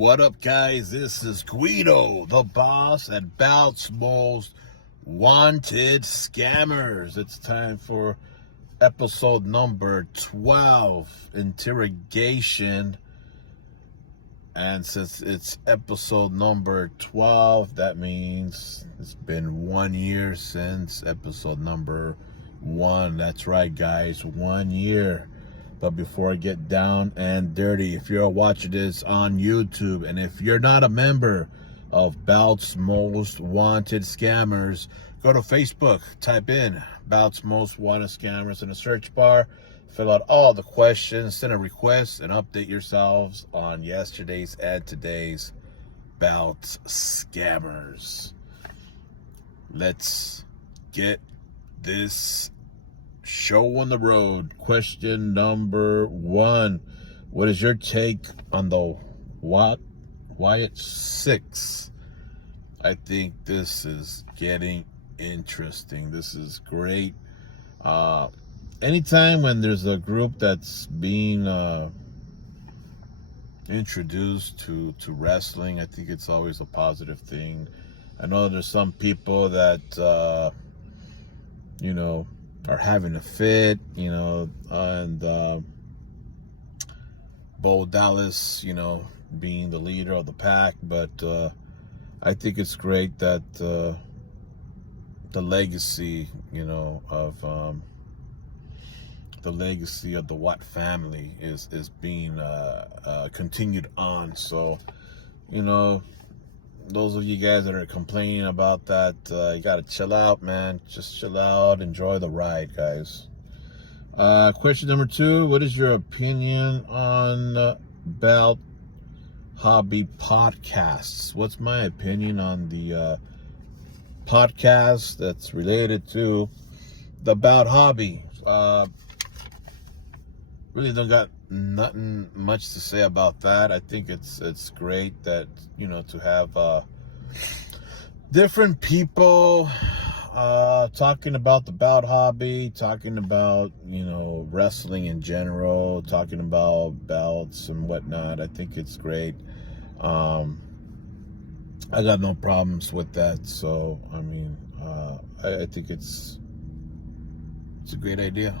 What up, guys? This is Guido, the boss at Bout's Most Wanted Scammers. It's time for episode number 12, Interrogation. And since it's episode number 12, that means it's been 1 year since episode number 1. That's right, guys, 1 year. But before I get down and dirty, if you're watching this on YouTube and if you're not a member of Bout's Most Wanted Scammers, go to Facebook, type in Bout's Most Wanted Scammers in the search bar, fill out all the questions, send a request, and update yourselves on yesterday's and today's Bout's Scammers. Let's get this show on the road. Question number 1. What is your take on the Wyatt 6? I think this is getting interesting. This is great. Anytime when there's a group that's being introduced to wrestling, I think it's always a positive thing. I know there's some people that are having a fit, and Bo Dallas, being the leader of the pack. But I think it's great that the legacy, of the Watt family is being continued on. So, those of you guys that are complaining about that, you gotta chill out, man. Just chill out, enjoy the ride, guys. Question number 2, what is your opinion on Bout Hobby podcasts? What's my opinion on the podcast that's related to the Bout Hobby? Really don't got nothing much to say about that. I think it's great that to have different people talking about the Bout Hobby, talking about wrestling in general, talking about belts and whatnot. I think it's great. I got no problems with that. So I think it's a great idea.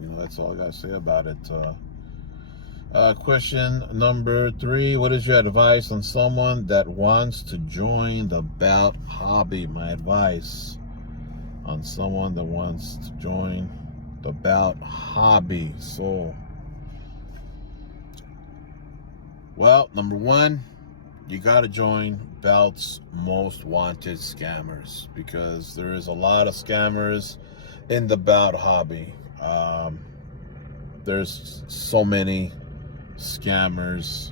That's all I gotta say about it. Question number 3, what is your advice on someone that wants to join the Bout Hobby? My advice on someone that wants to join the Bout Hobby. So, well, number 1, you gotta join Bout's Most Wanted Scammers, because there is a lot of scammers in the Bout Hobby. There's so many scammers.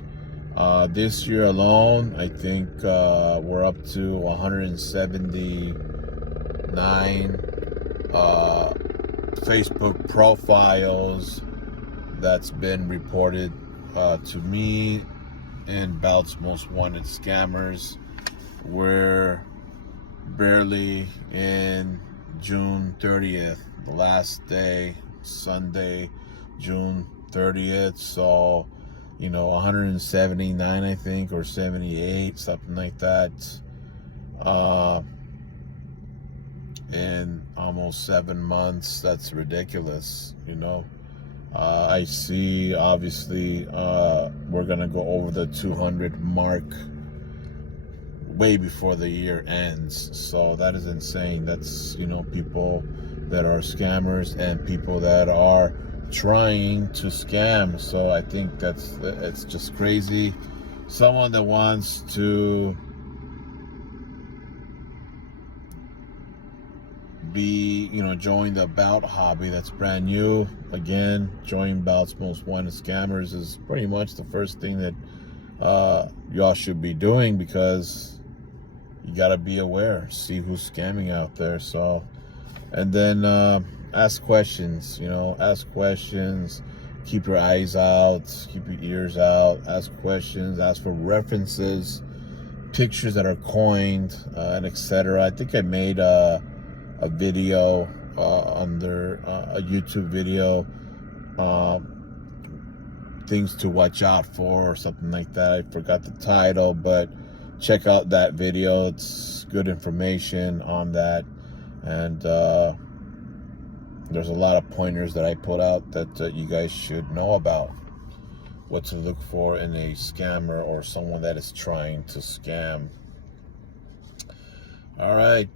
This year alone, I think we're up to 179 Facebook profiles that's been reported to me in Bout's Most Wanted Scammers. We're barely in June 30th, the last day, Sunday, June 30th. So, 179, I think, or 78, something like that. In almost 7 months. That's ridiculous, I see, obviously, we're going to go over the 200 mark way before the year ends. So that is insane. That's, people that are scammers and people that are trying to scam. So I think it's just crazy. Someone that wants to join the Bout Hobby, that's brand new. Again, join Bout's Most Wanted Scammers is pretty much the first thing that y'all should be doing, because you gotta be aware, see who's scamming out there. So, and then ask questions, ask questions, keep your eyes out, keep your ears out, ask questions, ask for references, pictures that are coined, and etc. I think I made a video under a YouTube video things to watch out for or something like that. I forgot the title, but check out that video. It's good information on that. And there's a lot of pointers that I put out that you guys should know about. What to look for in a scammer or someone that is trying to scam. All right.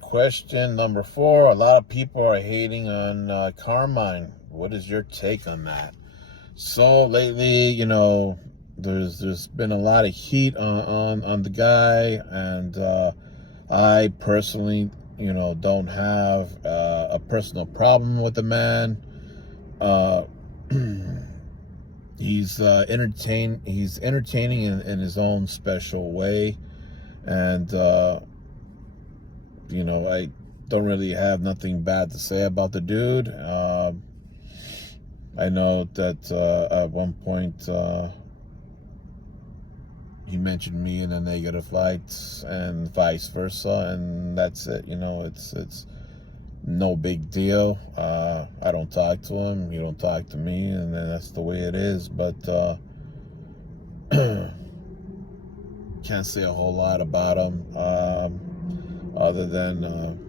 Question number 4. A lot of people are hating on Carmine. What is your take on that? So lately, there's been a lot of heat on the guy, and I personally, don't have a personal problem with the man. He's entertaining in his own special way, and I don't really have nothing bad to say about the dude. I know that at one point he mentioned me in a negative light, and vice versa, and that's it. It's no big deal. I don't talk to him, he don't talk to me, and then that's the way it is. But can't say a whole lot about him, other than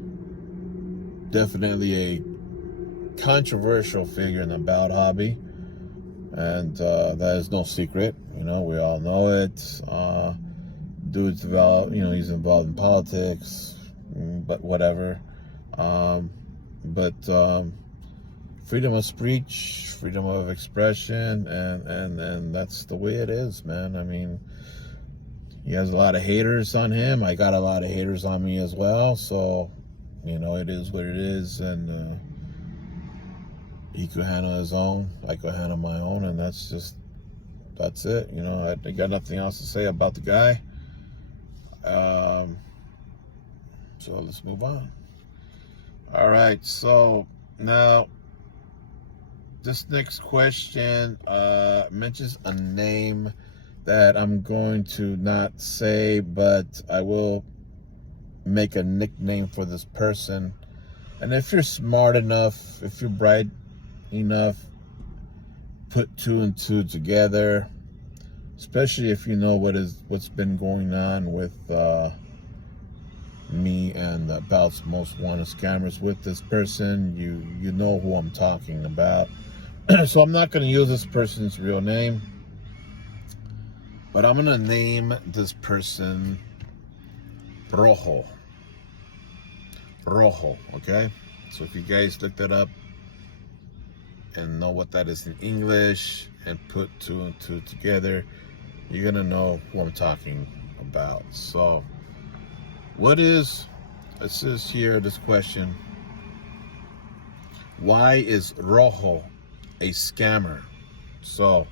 definitely a controversial figure in the bout hobby, and that is no secret. We all know it. Dude's involved, he's involved in politics, but whatever. But freedom of speech, freedom of expression, and that's the way it is, man. I mean, he has a lot of haters on him. I got a lot of haters on me as well. So, it is what it is, and he could handle his own. I could handle my own, and that's it. I got nothing else to say about the guy. So let's move on. All right, so now this next question mentions a name that I'm going to not say, but I will make a nickname for this person. And if you're smart enough, if you're bright enough, put 2 and 2 together, especially if you know what's been going on with me and Bout's Most Wanted Scammers with this person. You know who I'm talking about. So I'm not going to use this person's real name, but I'm going to name this person Rojo, okay? So if you guys look that up and know what that is in English and put 2 and 2 together, you're going to know who I'm talking about. So it says here, this question: why is Rojo a scammer? So,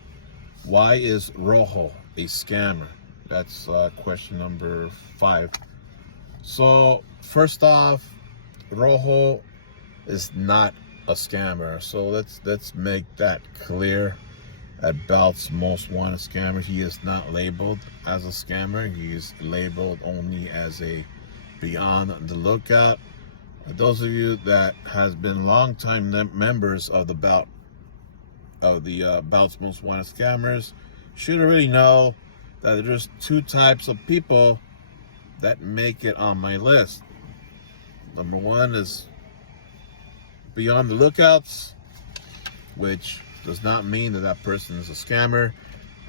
why is Rojo a scammer? That's question number 5. So, first off, Rojo is not a scammer. So let's make that clear. At Bout's Most Wanted Scammer, he is not labeled as a scammer. He is labeled only as a Beyond the Lookout. Those of you that has been longtime members of the Bout's Most Wanted Scammers should already know that there's 2 types of people that make it on my list. Number 1 is Beyond the Lookouts, which does not mean that person is a scammer.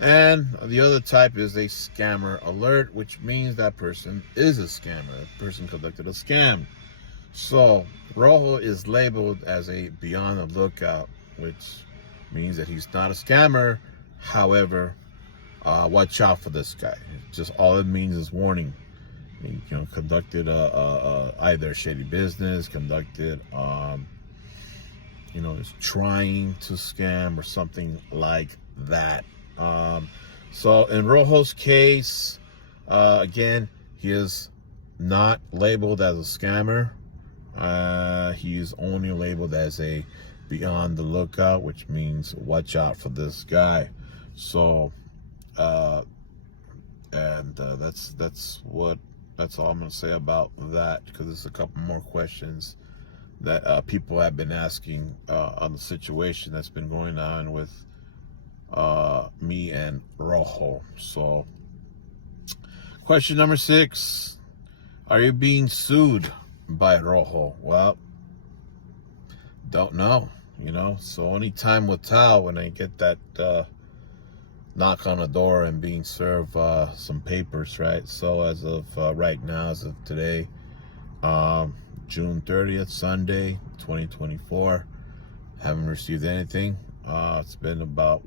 And the other type is a scammer alert, which means that person is a scammer. That person conducted a scam. So Rojo is labeled as a Beyond the Lookout, which means that he's not a scammer. However, watch out for this guy. Just all it means is warning. He, conducted either a shady business, conducted is trying to scam or something like that. So in Rojo's case, again, he is not labeled as a scammer. He is only labeled as a Beyond the Lookout, which means watch out for this guy. So, that's all I'm gonna say about that, because there's a couple more questions that people have been asking on the situation that's been going on with me and Rojo. So, question number 6. Are you being sued by Rojo? Well, don't know, so only time will tell when I get that knock on the door and being served some papers, right? So as of right now, as of today, June 30th, Sunday, 2024, haven't received anything. It's been about,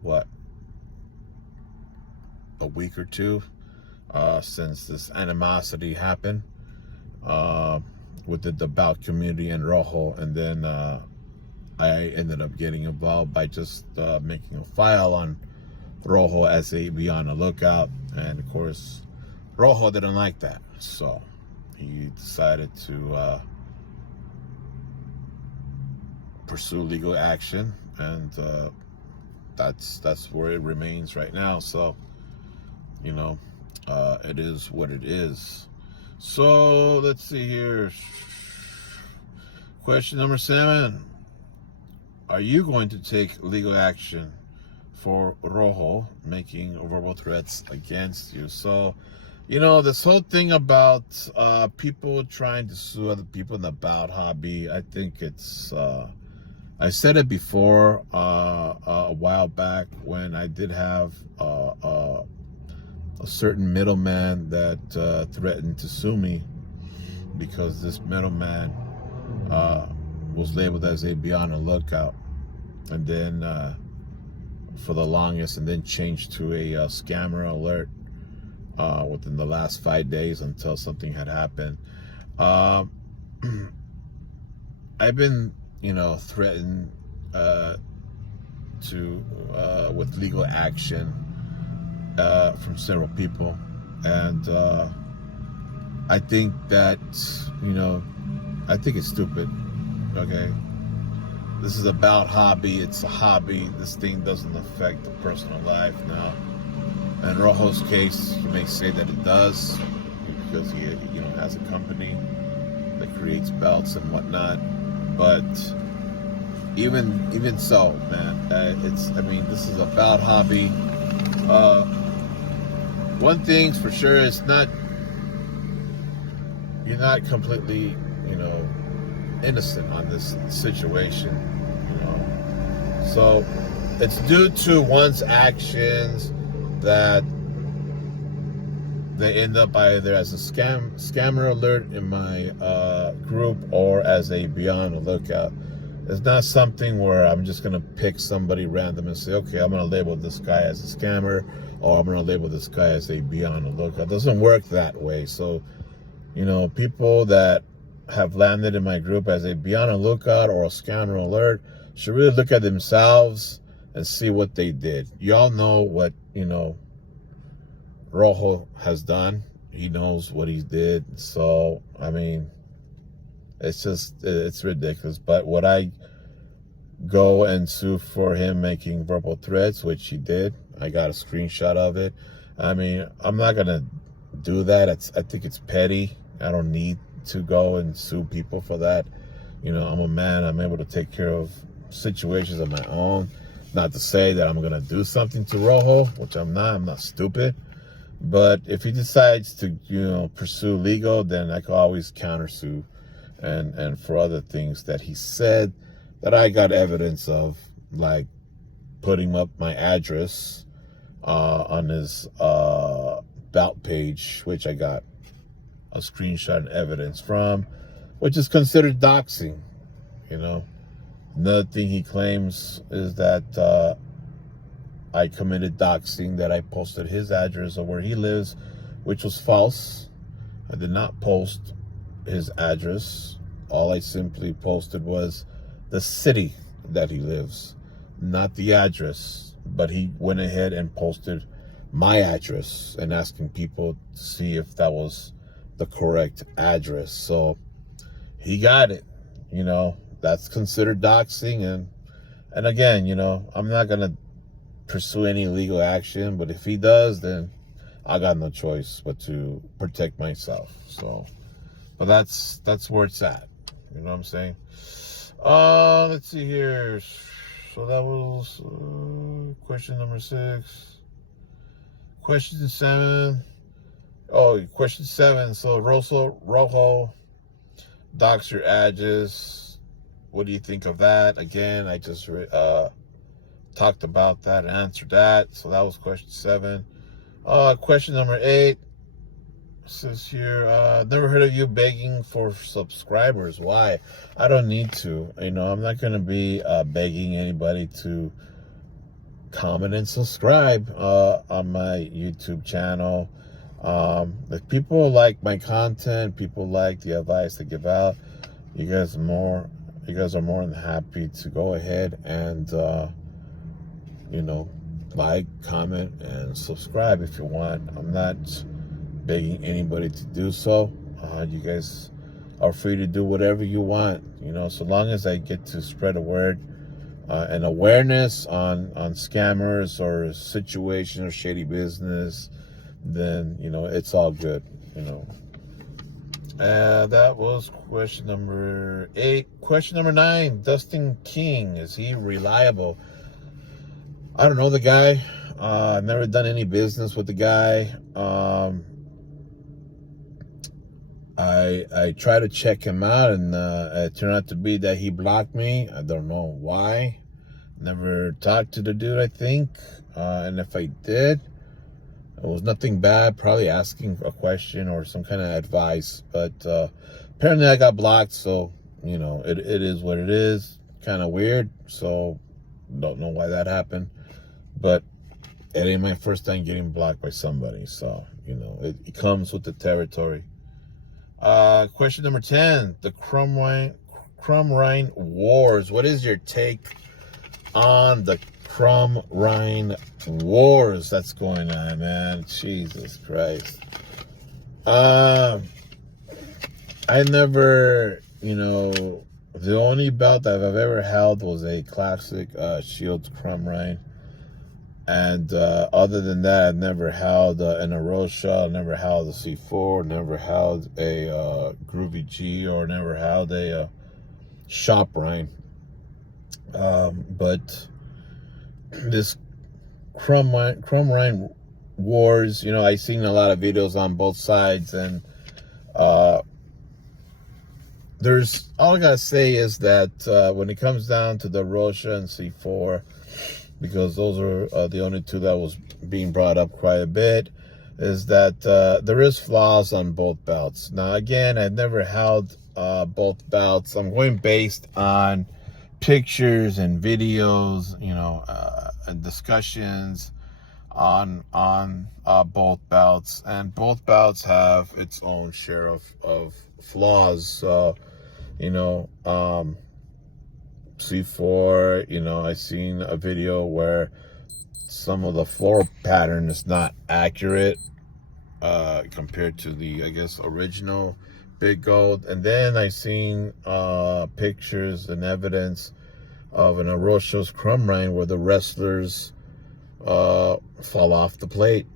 a week or two since this animosity happened with the Devout community and Rojo, and then I ended up getting involved by just making a file on Rojo as a be on the lookout, and of course Rojo didn't like that, so he decided to pursue legal action, and that's where it remains right now. So it is what it is. So let's see here. Question number 7. Are you going to take legal action for Rojo making verbal threats against you? So, this whole thing about people trying to sue other people in the bout hobby, I think it's, I said it before a while back when I did have a certain middleman that threatened to sue me because this middleman was labeled as a be on the lookout, and then for the longest, and then changed to a scammer alert within the last 5 days until something had happened. I've been, threatened with legal action from several people, and I think that, I think it's stupid. Okay, this is about hobby. It's a hobby. This thing doesn't affect the personal life. Now, in Rojo's case, you may say that it does because he, has a company that creates belts and whatnot. But even so, man, this is about hobby. One thing's for sure, you're not completely, innocent on this situation, So it's due to one's actions that they end up either as a scammer alert in my group or as a beyond the lookout. It's not something where I'm just going to pick somebody random and say, okay, I'm going to label this guy as a scammer, or I'm going to label this guy as a beyond the lookout. It doesn't work that way. So, people that have landed in my group as a beyond a lookout or a scammer alert should really look at themselves and see what they did. Y'all know what, Rojo has done. He knows what he did. So, it's ridiculous. But would I go and sue for him making verbal threats, which he did? I got a screenshot of it. I'm not going to do that. I think it's petty. I don't need to go and sue people for that. I'm a man. I'm able to take care of situations of my own. Not to say that I'm going to do something to Rojo, which I'm not. I'm not stupid. But if he decides to, pursue legal, then I can always countersue. And for other things that he said that I got evidence of, like putting up my address on his bout page, which I got a screenshot and evidence from, which is considered doxing. Another thing he claims is that I committed doxing, that I posted his address of where he lives, which was false. I did not post his address. All I simply posted was the city that he lives, not the address. But he went ahead and posted my address and asking people to see if that was the correct address. So he got it. That's considered doxing. And again, I'm not going to pursue any legal action, but if he does, then I got no choice but to protect myself. So, but that's where it's at. You know what I'm saying? Let's see here. So that was question number 6. Question 7. Oh, question 7. So Rojo docks your address. What do you think of that? Again, I just talked about that and answered that. So that was question 7. Question number 8 says here, never heard of you begging for subscribers. Why? I don't need to. I'm not going to be begging anybody to comment and subscribe on my YouTube channel. If people like my content, people like the advice I give out, you guys are more than happy to go ahead and like, comment, and subscribe if you want. I'm not begging anybody to do so. You guys are free to do whatever you want, so long as I get to spread a word and awareness on scammers or situations or shady business, then it's all good. That was question number 8. Question number 9, Dustin King, is he reliable? I don't know the guy. I've never done any business with the guy. I tried to check him out, and it turned out to be that he blocked me. I don't know why. Never talked to the dude, I think. And if I did, it was nothing bad. Probably asking a question or some kind of advice. But apparently I got blocked, so, it is what it is. Kind of weird. So, don't know why that happened. But it ain't my first time getting blocked by somebody. So, it comes with the territory. Question number 10, the Crumb-Rhine Wars. What is your take on the Crumb-Rhine Wars that's going on, man? Jesus Christ. I never, the only belt that I've ever held was a classic Shields Crumb-Rhine. And other than that, I've never held an Arosha, never held a C4, never held a Groovy G, or never held a Shop Rhine. But this Crumb-Rhine Wars, I've seen a lot of videos on both sides, and there's, all I gotta say is that when it comes down to the Arosha and C4, because those are the only two that was being brought up quite a bit, is that there is flaws on both belts. Now, again, I've never held both belts. I'm going based on pictures and videos, and discussions on both belts. And both belts have its own share of flaws. So, C4, I seen a video where some of the floor pattern is not accurate compared to the, I guess, original Big Gold. And then I seen pictures and evidence of an Arosha's Crumb-Rhine where the wrestlers fall off the plate.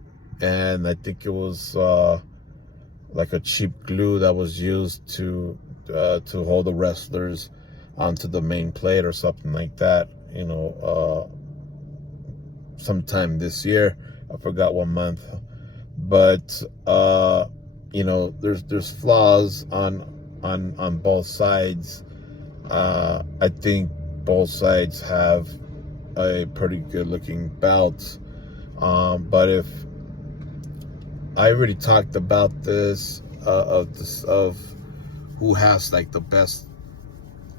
And I think it was like a cheap glue that was used to hold the wrestlers onto the main plate or something like that, sometime this year. I forgot what month. But there's flaws on both sides. I think both sides have a pretty good looking belt. But if I already talked about this of who has like the best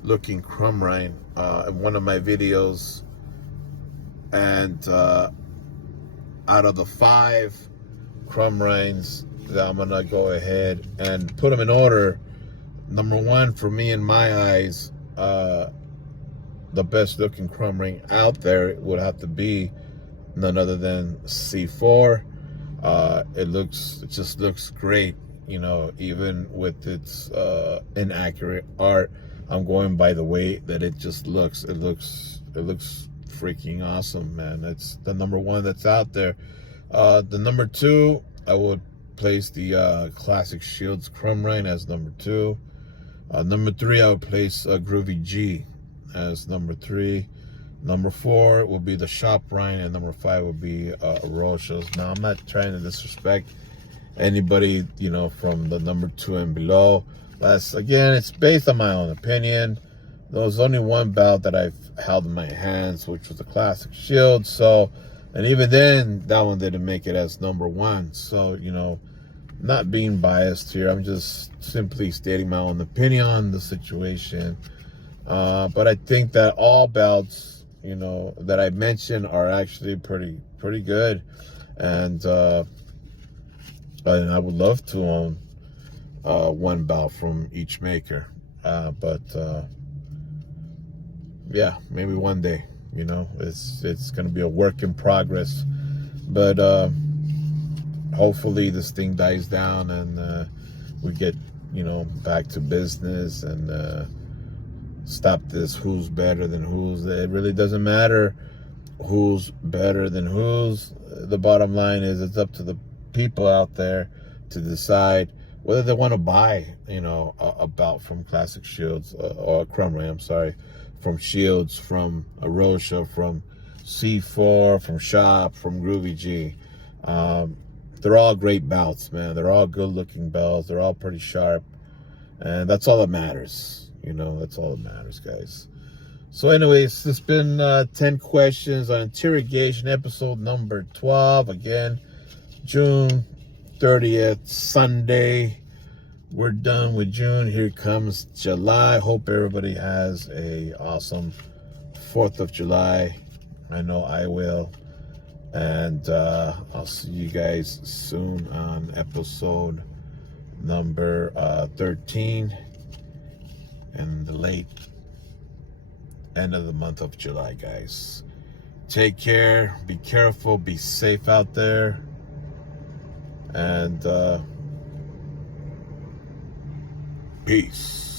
looking Crumb-Rhine in one of my videos, and out of the 5 Crumb-Rhines that I'm gonna go ahead and put them in order, number 1 for me in my eyes, the best looking Crumb-Rhine out there would have to be none other than C4. It just looks great, even with its inaccurate art. I'm going by the way that it just looks. It looks freaking awesome, man. It's the number 1 that's out there. The number 2, I would place the classic Shields Crumb-Rhine as number 2. Number 3, I would place Groovy G as number 3. Number 4 will be the Shop Rhine, and number 5 will be Rochas. Now, I'm not trying to disrespect anybody, from the number 2 and below. But again, it's based on my own opinion. There was only one bout that I've held in my hands, which was the Classic Shield. So, and even then, that one didn't make it as number 1. So, not being biased here, I'm just simply stating my own opinion on the situation. But I think that all bouts, that I mentioned are actually pretty good, and I would love to own one bout from each maker. But yeah, maybe one day. It's going to be a work in progress, but hopefully this thing dies down and we get back to business and stop this who's better than who's. It really doesn't matter who's better than who's. The bottom line is it's up to the people out there to decide whether they want to buy a bout from Classic Shields or Crumb Ray, I'm sorry, from Shields, from Arosha, from C4, from Shop, from Groovy G. They're all great bouts, man. They're all good looking belts. They're all pretty sharp, and that's all that matters. That's all that matters, guys. So anyways, it's been 10 questions on Interrogation, episode number 12. Again, June 30th, Sunday. We're done with June. Here comes July. Hope everybody has a awesome 4th of July. I know I will. And I'll see you guys soon on episode number 13. In the late end of the month of July, guys. Take care, be careful, be safe out there, and peace.